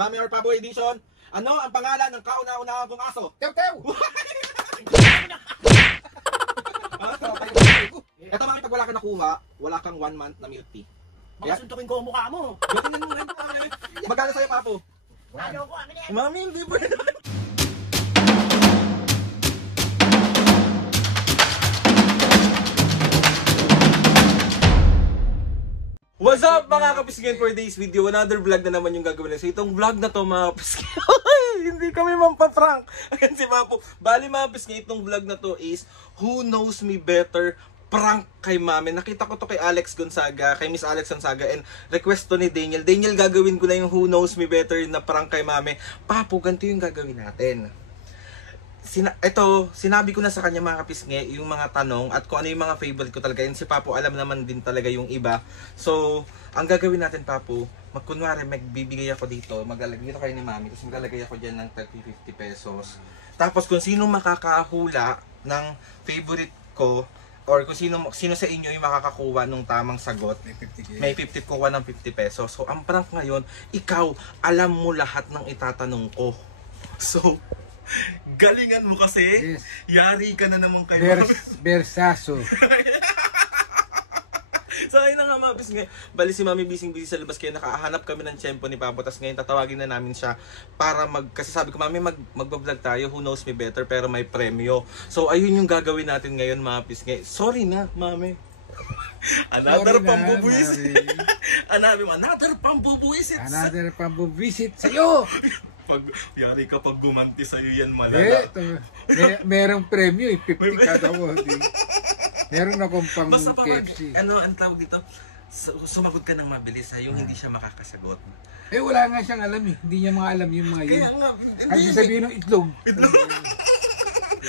Mami or Papo Edition. Ano ang pangalan ng kauna-unahang kong aso? Tew! Ito mga pag wala ka nakuha, wala kang 1 month na milk tea. Baka suntukin ko ang mukha mo. Gatingin mo rin. Magkano sa'yo, Papo? Ayoko, amin yan. Mami, hindi po rin. What's up mga kapisgin, for today's video, another vlog na naman yung gagawin natin. So itong vlog na to mga kapisgin, hindi kami mampaprank. Ayan si Papo. Bali mga kapisgin, itong vlog na to is Who Knows Me Better prank kay Mami. Nakita ko to kay Alex Gonzaga, kay Miss Alex Gonzaga, and request to ni Daniel. Daniel, gagawin ko na yung Who Knows Me Better na prank kay Mami. Papo, ganito yung gagawin natin. Sinabi ko na sa kanya mga kapisnge yung mga tanong at kung ano yung mga favorite ko talaga. And si Papo alam naman din talaga yung iba. So, ang gagawin natin, Papo, kunwari magbibigay ako dito, maglalagay dito kayo ni Mami, tapos maglalagay ako dyan ng 30-50 pesos. Tapos kung sino makakahula ng favorite ko, or kung sino sa inyo yung makakakuha ng tamang sagot, may 50 kuha ng 50 pesos. So, ang prank ngayon, ikaw, alam mo lahat ng itatanong ko. So, galingan mo kasi, yes. Yari ka na naman kayo. Bersaso. So ayun na nga mga bisnge, bali si Mami busy sa labas kaya nakahanap kami ng tiyempo ni Papo. Tapos ngayon tatawagin na namin siya para kasi sabi ko, Mami magbablog tayo, Who Knows Me Better, pero may premyo. So ayun yung gagawin natin ngayon mga bisnge. Sorry na Mami. Another pambubuisit. Another pambubuisit. Another pambubuisit sa'yo. Pag yari ka pag gumanti sa'yo yan malala. Merong premyo 50 kada mo. Meron akong pang KFC. Ano ang tawag dito? Sumagot ka ng mabilis ha, yung hindi siya makakasagot. Wala nga siyang alam eh. Hindi niya mga alam yung mga yun. Kaya nga, kasi sabihin ng itlog.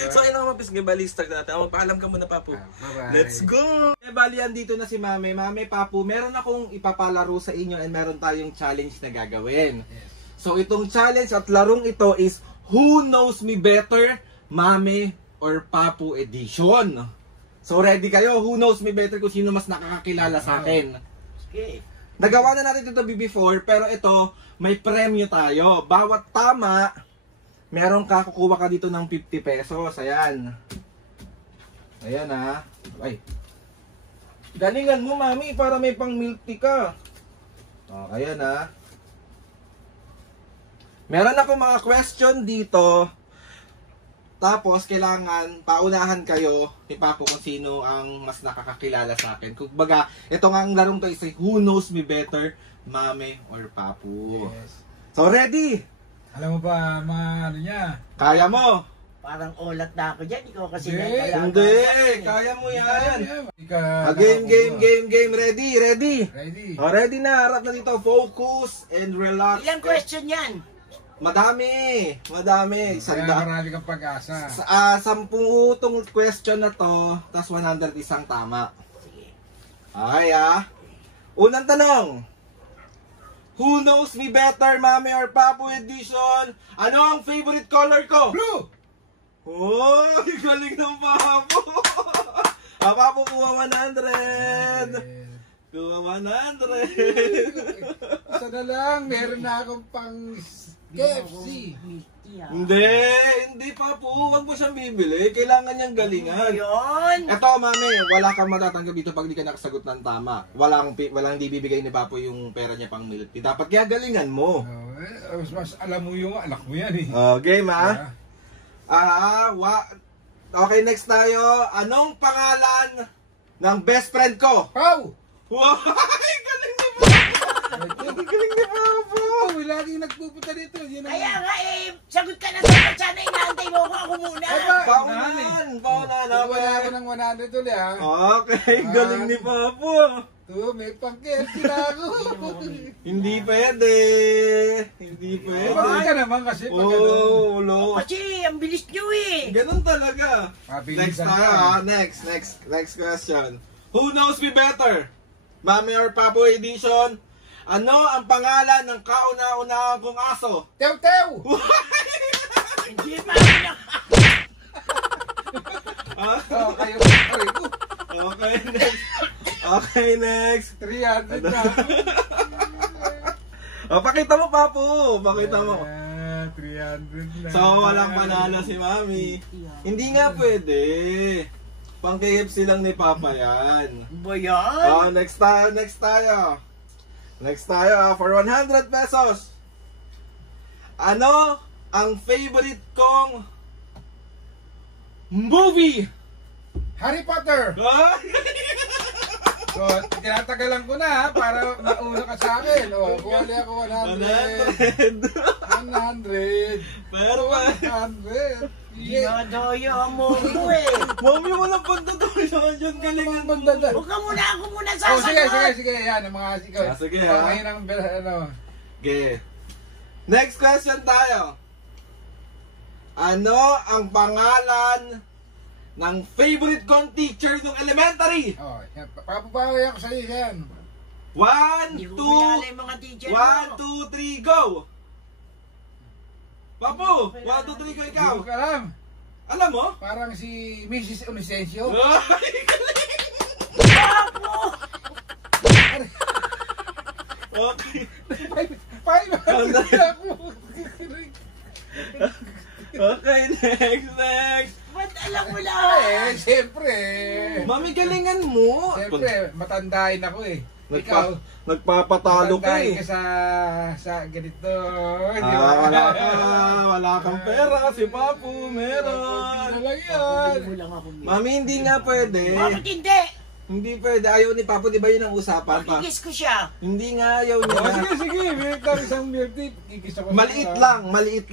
So ayun ang mapis, bali start natin. Magpaalam ka muna Papo. Bye-bye. Let's go! Bali andito na si Mami. Mami, Papo, meron akong ipapalaro sa inyo and meron tayong challenge na gagawin. Yes. So itong challenge at larong ito is Who Knows Me Better, Mami or Papo Edition. So ready kayo? Who knows me better kung sino mas nakakakilala sa akin. Okay. Nagawa na natin ito before, pero ito may premyo tayo. Bawat tama, meron ka, kukuha ka dito ng 50 pesos. Ayan. Ayan ha. Ay. Galingan mo Mami para may pang milk tea ka. Ayan ha. Meron ako mga question dito. Tapos, kailangan paunahan kayo ni Papo kung sino ang mas nakakakilala sa akin. Kung baga, ito nga ang larong to is Who Knows Me Better, Mami or Papo. Yes. So, ready? Alam mo ba mga ano niya? Kaya mo? Parang olat na ako dyan. Ikaw kasi hindi. Kaya mo yan. Game. Ready. Ready na. Harap na dito. Focus and relax. Ilang question yan? Madami. Marami kang pag-asa. 10 utong question na to, tas 100 isang tama. Sige. Okay Unang tanong. Who knows me better, Mami or Papo Edition? Ano ang favorite color ko? Blue! Oh, galing ng Papo. Papo, kuha 100. Kuha 100. Isa na lang, meron na akong pang KFC. Hindi Papo, huwag mo siyang bibili. Kailangan niyang galingan. Eto Mami, wala kang matatanggap dito pag di ka nakasagot ng tama. Walang di bibigay ni Papo yung pera niya pang milk tea. Dapat kaya galingan mo. Mas alam mo yung anak mo yan eh. Game Okay, next tayo. Anong pangalan ng best friend ko? Pau! Wow! Galing ni Papo! Galing ni Papo! Lagi nagpupunta dito. Kaya nga sagot ka na sa sana inaantay mo ako muna. Paunan. Wala ako ng 100 ulit ha. Okay, galing ni Papo. May pang-KFC na ako. Hindi pwede. Bakit ka naman kasi pag Kasi ang bilis nyo eh. Ganun talaga. Next tayo Next question. Who knows me better? Mami or Papo Edition? Ano ang pangalan ng kauna-unahang kong aso? Tew! Hindi pa na. Okay, next. 300 na. O, pakita mo, Papo. Pakita mo. 300 na. So, walang panalo si Mami. Hindi nga pwede. Pang KFC lang ni Papa yan. Ba yan? Oh, next tayo. Next tayo, for 100 pesos. Ano ang favorite kong movie? Harry Potter! So, tinatagalan ko na ha, para mauna ka sa akin. O, kuwali ako 100. 100. 100. Pero ba? 100. Yeah. Dinadaya mo mo eh. Mami, walang pagdadala dyan. Galingan mo. Huwag ka muna, ako muna Oh, sasagot. sige. Yan, ang mga sigaw. Sige, ha? Ngayon ang, ano. Okay. Next question tayo. Ano ang pangalan ng favorite kong teacher nung elementary? Oh, yan. Papabawi ako sa'yo yan. 1, Hindi ko 2, kilala yung mga teacher mo. 1, 2, 3, go! Papo, 1, 2, 3, go ikaw. Hindi ko alam. Alam mo? Parang si Mrs. Onicencio. Ay, okay. Paano ako? Okay, next. Ba't alam mo lahat? Siyempre. Mami, galingan mo. Siyempre, matandain ako eh. Ikaw, Nagpapatalo ka matandain eh. ka sa ganito. Di ba? Wala kang pera. Si Papu, meron. Ano lang yan? Hindi mo lang ako minsan. Mami, hindi nga pwede. Bakit hindi? Hindi pwede. Ayaw ni Papu, di ba yun ang usapan pa? Makikis ko siya. Hindi nga, ayaw Oh, niya. sige. Milk lang isang milk tea. Kikis ako. Maliit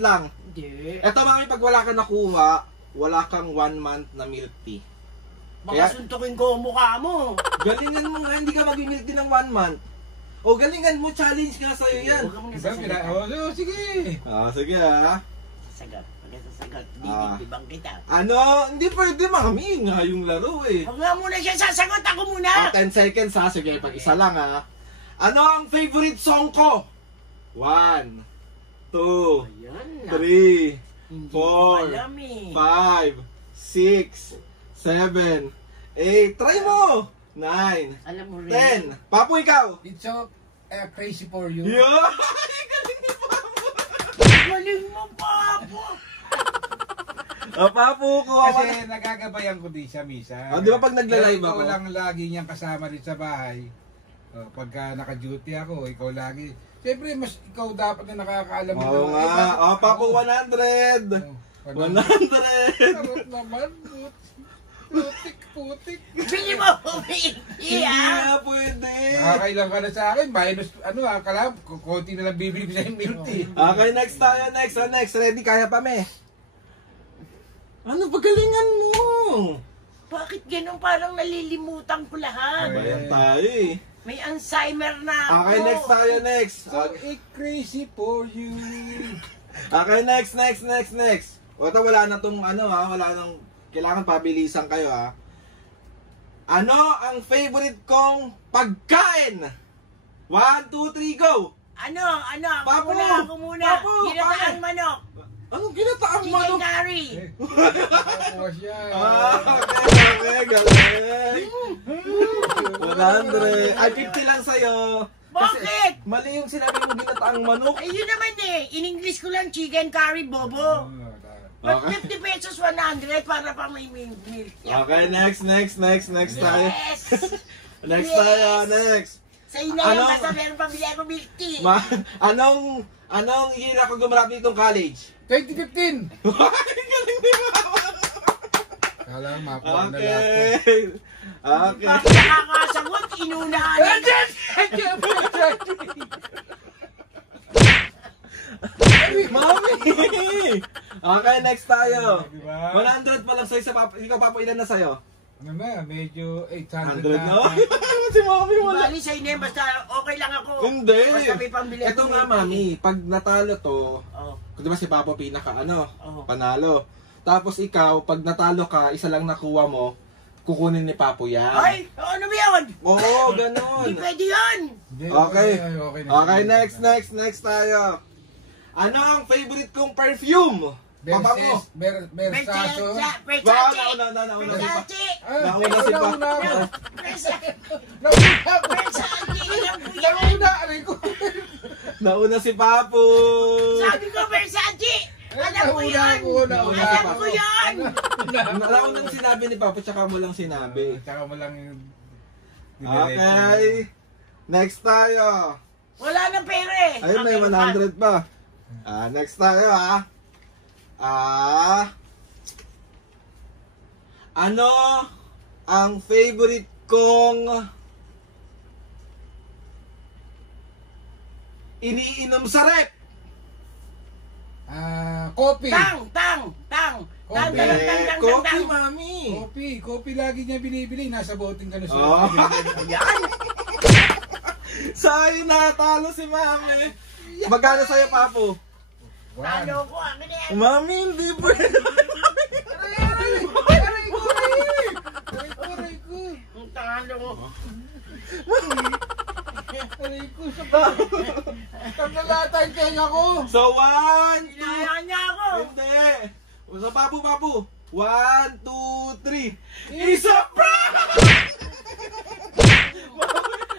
lang. Hindi. Eto Mami, pag wala ka nakuha, wala kang 1 month na milk tea. Baka Kaya- suntukin ko ang mukha mo. Galingan mo nga, hindi ka mag-milk tea ng 1 month. O galingan mo, challenge nga sa'yo yan. Huwag ka muna Diba, sasagot. oh, sige. Sige ah. Sasagot. Huwag ka sasagot. Ah. Bibang kita. Ano? Hindi pwede, Mami. Nga yung laro eh. Huwag nga muna siya sasagot. Ako muna. 10 seconds ha. Sige, pag isa lang ha. Ano ang favorite song ko? 1, 2, Ayan na. 3, Hindi 4, ko alam eh. 5, 6, 7, 8. Try mo! 9, Alam mo rin. 10. Papu, ikaw! It's so crazy for you. Yeah! Galing mo, Papo. Papu ko ako. Kasi nagagabayan ko din siya, Misa. Di ba pag nagla-live Ikaw ako? lang lagi niyang kasama rin sa bahay. Pagka naka-duty ako, ikaw lagi. Siyempre, mas ikaw dapat na nakakaalam. Oo nga. Papu, 100. 100. Sarap naman. Putik. Bili mo. Hindi Iya. nga pwede. Nakakailang ka na sa akin. Minus, kala, konti na lang bibili ko sa milk tea. Okay, next tayo. Next. Ready? Kaya pa, me. Ano, pagalingan mo? Bakit ganun parang nalilimutan ko lahat? Bayan tayo eh. May Alzheimer na ako. Okay, next tayo. So, crazy for you. Okay, next. O, ito wala na tong wala nang, kailangan pabilisan kayo ha. Ano ang favorite kong pagkain? 1, 2, 3, go! Ano? Papo! Ako muna. Papo, Ginataang paano? manok. Anong ginataang Chicken manok? curry. Tapos yan. Okay, galing. 100. Ay, 50 lang sa'yo. Bakit? Mali yung sinabi mong ginataang manok. Eh, yun naman eh. In English ko lang chicken curry, bobo. But Okay. 50 pesos, 100 para pa may milk. Okay, next tayo. Yes. Next Yes. tayo, next. Sa'yo na yan, Ano? basta meron pambili ako milk tea. Anong year ako gumarap ditong college? 2015. Galing di ba? Kala nga, mapulang na lahat. Okay. Hindi pa Okay. ako nakakasagot, inunahan. Mami! Okay, next tayo. Diba? 100 pa lang sa'yo sa Papa. Ikaw, Papa, ilan na sa'yo? Ano na, medyo 800 100 na. na? Si Mami wala. Bali sa'yo na yan, basta okay lang ako. Hindi. Basta may pambili ako. Ito nga, Mami. Pag natalo to, Oh. di ba si Papa Oo. panalo. Tapos ikaw, pag natalo ka, isa lang nakuha mo, kukunin ni Papo yan. Ay, ano ba yun? Oo, ganun. Hindi pwede yun. Hindi, Okay. na. Okay, next tayo. Ano ang favorite kong perfume? Papa mo. Versace. Versace. Nauna Versace. Nauna si Papa. Versace. Nauna ako. Versace. Ilang kuya. Nauna, aray ko. Nauna si Papu. Sabi ko, Versace! Alam ko yan! Nauna Alam ako. ko yan! Naunang sinabi ni Papu, tsaka mo lang sinabi. Tsaka mo lang yung... Okay. Next tayo. Wala nang pera eh. Ayun, may 100 pa. Next tayo ano ang favorite kong iniinom sa rep? Coffee. Tang! Coffee, mami. Coffee lagi niya binibili. Nasa boting ka na siya. Oh. Yan! Sa'yo natalo si mami. Magkano sa'yo, Papu? Talo ko, akin yan. Mami, hindi po. Aray ko. Ang talo ko. Aray ko. Tanggalatan tenga ko. So, 1, 2, Hinayaan niya ako. hindi. So, Papu. 1, 2, 3. Isa prank!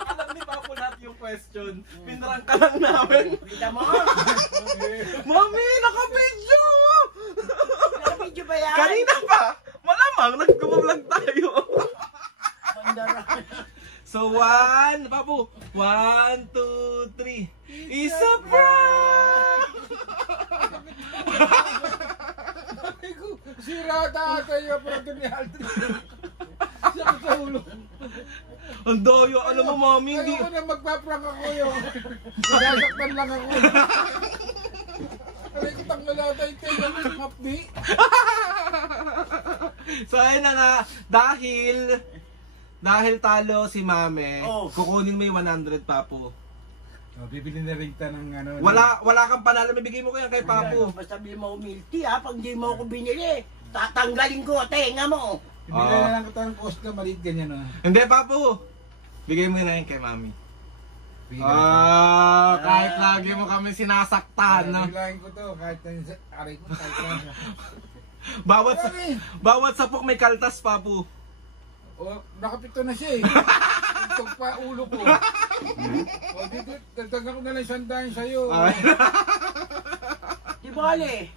Alam ni Papu lahat yung question. Pinrang ka lang namin. Kita mo? Mami, naka-video! Naka-video ba yan? Kanina pa! Malamang, nag-vlog tayo. Bandara. So, 1, Papu. 1, 2, 3. Isa prank! Aray ko. Sira ata yung aparato ni Aldrin. Sakit sa ulo. Ang doyo. Alam mo, mami, hindi... Ayaw ko na magpaprank ako yung... Sasaktan lang ako. Aray ko, tanggalatan yung tenga ko yung hapdi. So, ayun na nga. Dahil talo si mame, kukunin mo yung 100, Papu. Bibili na rin ta ng ano. Wala kang panalo. Bibigay mo ko yan kay Papu. Basta sabihin mo milk tea ha. Pag hindi mo ako binili, tatanggalin ko tenga mo. Bibili na lang kita ng cost na maliit ganyan. Hindi, Papu. Bigay mo na yan kay mami. Bigay Kahit lagi mo kami sinasaktan. No? Bilahin ko to kahit na aray ko kahit na. Bawat sapok may kaltas, Papu. Nakapito na siya eh. Itog pa ulo ko. Dito, dagdagan ko na lang 100 sa'yo. Di bale,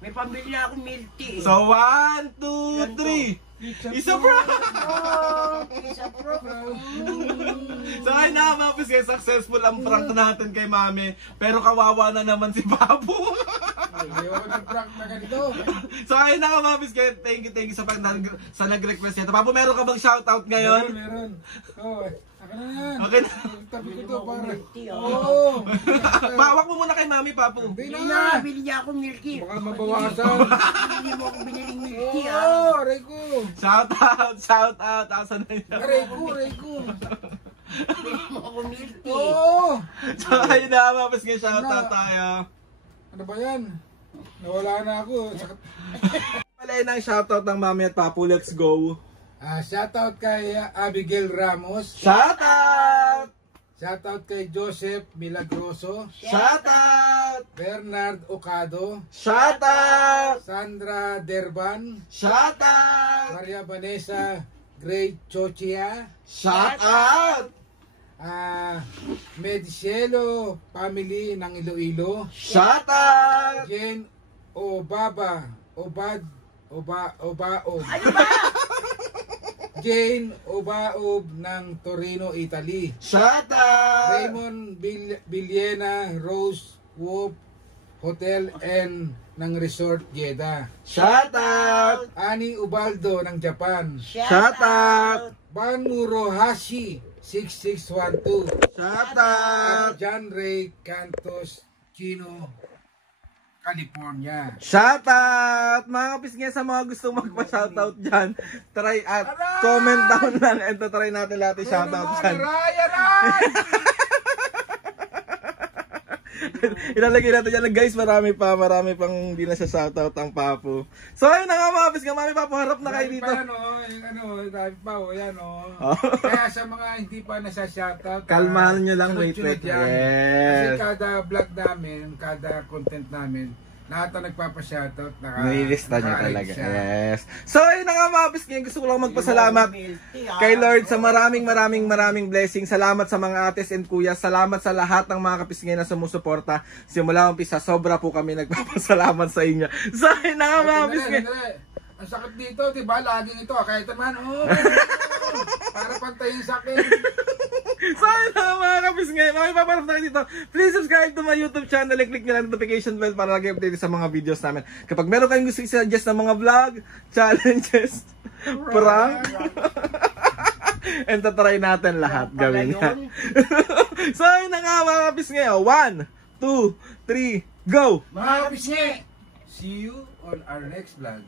may pambili na akong milk tea. So, 1, 2, 3. Isa prank! Isa pro. So, ay na, mapis kayo, successful ang prank natin kay mami. Pero kawawa na naman si Papu. Hindi ako nag-prank na ganito. So, ayun na nga, mapis kayo. Thank you sa nag-request nito. Papu, meron ka bang shoutout ngayon? Meron. Ako na yan. Okay na. Tabi ko to para. Milk tea, Oo. Bawak mo muna kay mami, Papu. Hindi Hindi na. na, bili niya akong milk tea. Baka mabawasan. Hindi mo ako biniling milk tea ha. Oo, aray ko. Shoutout. Asan na yun? Aray ko. Bili mo ako milk tea. Oo. So, ayun na, mapis kayo, shoutout tayo. Ano ba yan? Nawala na ako. Wala yun ang shoutout ng mami at Papu. Let's go. Shoutout kay Abigail Ramos. Shoutout! Shoutout kay Joseph Milagroso. Shoutout! Bernard Ocado. Shoutout! Sandra Derban. Shoutout! Maria Vanessa Gray Chochia. Shoutout! Medicielo Family ng Iloilo. Shoutout! Jane Obaob. Ano ba? Jane Obaob ng Torino, Italy. Shoutout! Raymond Villena Rose Wolf Hotel and ng Resort Jeddah. Shoutout! Ani Ubaldo ng Japan. Shoutout! Banmuro Hashi 6612. Shoutout! John Ray Cantos Chino, California. Shoutout! Mga kapisngya sa mga gustong magpa-shoutout dyan, try at comment down lang and try natin lahat i-shoutout dyan. Aray! Ilalagay natin dyan guys, marami pang hindi na siya shoutout ang Papu. So ayun na nga mga kapisngya, mami Papu, harap na kayo dito. Kaya sa mga hindi pa nasa-shoutout, Kalmahan nyo lang, sunod-sunod wait. yan. Kasi Yes. kada vlog namin, kada content namin, lahat na nagpapa-shoutout. Nililista niya talaga. siya. Yes. So, ayun na nga mga pisngay. Gusto ko lang magpasalamat kay Lord sa maraming blessings. Salamat sa mga ates and kuya. Salamat sa lahat ng mga kapisngay na sumusuporta. Simula umpisa, sobra po kami nagpapasalamat sa inyo. So, ayun na nga mga pisngay. Ang sakit dito, di ba? Laging ito. Kahit naman, para pantay yung sakit. So, ayun na mga kapisngay. Makipaparap na kayo dito. Please subscribe to my YouTube channel and click nyo lang notification bell para lagi update sa mga videos namin. Kapag meron kayong gusto i-suggest ng mga vlog, challenges, prank, and tatry natin lahat gawin yan. So, ayun na nga mga kapisngay. 1, 2, 3, go! Mga kapisngi, see you on our next vlog.